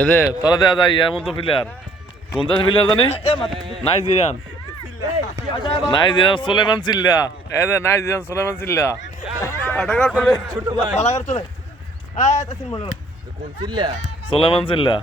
এদে তোরা দেয়া যায় ইয়ার মতো প্লেয়ার কোন দেশ প্লেয়ার জানি নাইজেরিয়ান সুলেমান চিল্লা এদে নাইজেরিয়ান সুলেমান চিল্লা সুলেমান চিল্লা